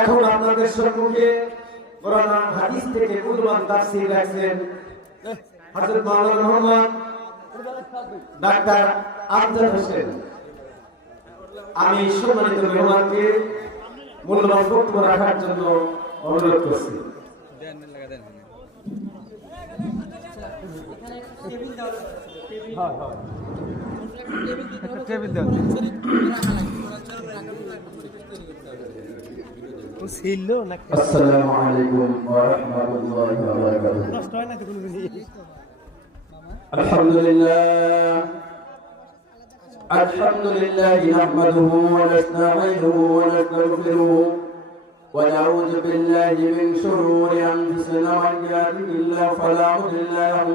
এখন আপনাদের সম্মুখে কোরআন হাদিস থেকে মূল্যবান তাফসীর রাখছেন হযরত মাওলানা রহমান ডাক্তার আমজাদ হোসেন। আমি সম্মানিত মেহমানকে মূল্যবান বক্তব্য রাখার জন্য অনুরোধ করছি। টেবিল দেওয়া ও ছিল السلام عليكم ورحمة الله وبركاته الحمد لله الحمد لله نحمده ونستعينه ونستغفره ونعوذ بالله من شرور أنفسنا ومن الله فلا مضل له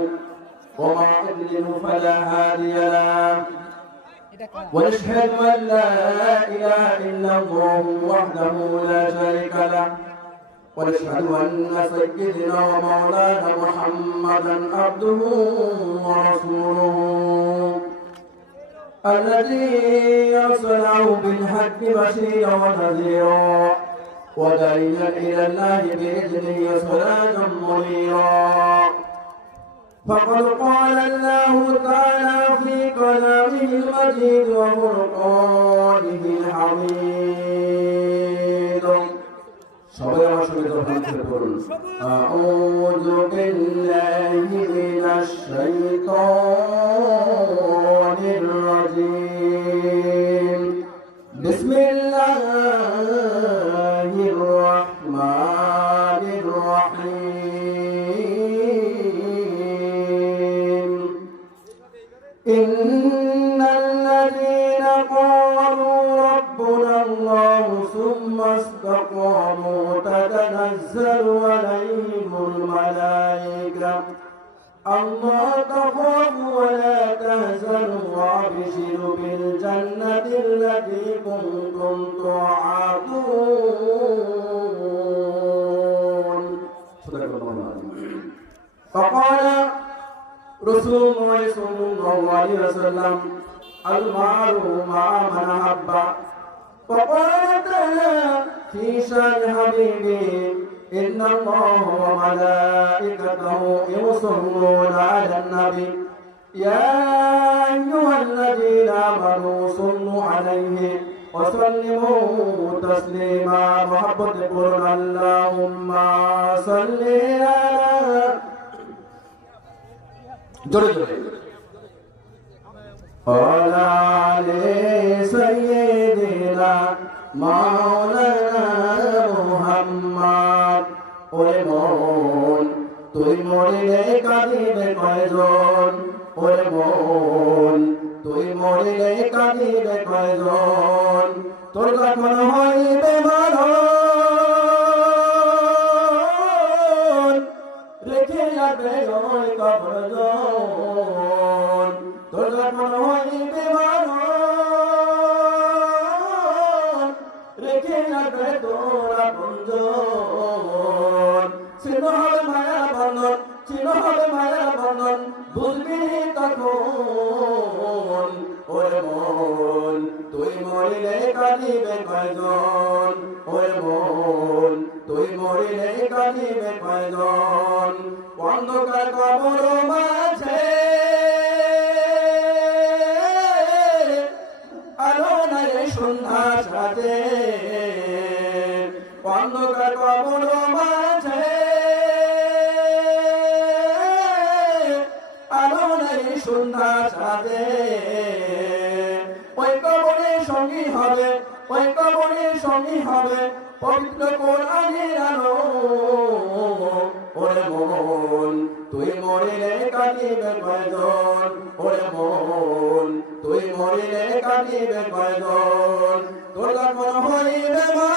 وما يضلل فلا هادي له ونشهد أن لا إله إلا الله وحده لا شريك له. ونشهد أن سيدنا ومولانا محمدا عبده ورسوله. الذي أرسله بالحق بشيرا ونذيرا. ودليلا إلى الله بإذنه سراجا منيرا. فقد قال الله تعالى في كلامه المجيد وفرقانه الحميد সবাই আমার সঙ্গে দোকান করে পড়ুন আউযু বিল্লাহি মিনাশ শাইতানির রাজিম বিসমিল্লাহির রহমানির রহিম تهزنوا وابشروا بالجنة التي كنتم توعدون صدق الله العظيم فقال رسول الله صلى الله عليه وسلم المال مع من أحب فقال تعالى في شان حبيبي إن الله وملائكته يصلون على النبي يا أيها الذين آمنوا صلوا عليه وسلموا تسليما محبة قرآن اللهم صل على জোরে জোরে وعلى آل سيدنا مولانا محمد ওরে মন তুই মরিলে কাঁদিবে কয়জন ওরে মন তুই মরিলে কাঁদিবে কয়জন? তোর যখন হইবে মারণ? রেখে যাবে ওই কবর তোর যখন হইবে মারণ? রেখে যাবে তোরা বন্ধন ছিল হবে মায়া বন্ধন ছিল হবে মায়া বন্ধন, বুঝবি তখন ওরে মন, তুই মরিলে কাঁদিবে কয়জন? ওরে মন, তুই মরিলে কাঁদিবে কয়জন? অন্ধকার কবর মাঝে আলো নাই সন্ধ্যা সাথে। অন্ধকার কবর ওই কবরের সঙ্গী হবে ওই কবরের সঙ্গী হবে। পবিত্র কোরআনের আলো, ওরে মন, তুই মরিলে কাটিবে কয়জন ওরে মন, তুই মরিলে কাটিবে কয়জন তোর যখন হইবে মারণ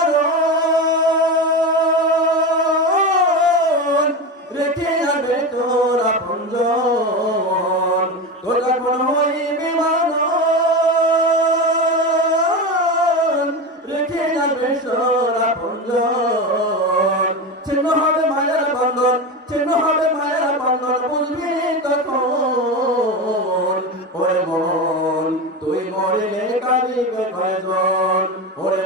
তোর আপনজন। চিহ্ন হবে মায়ের বন্ধন, চিহ্ন হবে মায়ের বন্ধন, বুঝবি তখন। ওরে মন, তুই মরিলে কাঁদিবে কয়জন? ওরে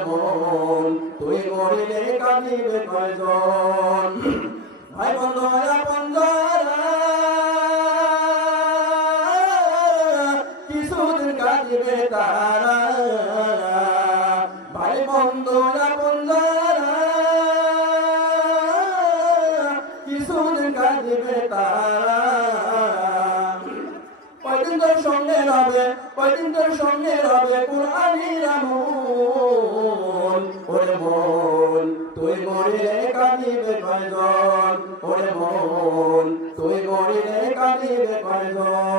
কোরআনির আমল। ওরে মন তুই মরিলে কাঁদিবে কয়জন? ওরে মন তুই মরিলে কাঁদিবে কয়জন?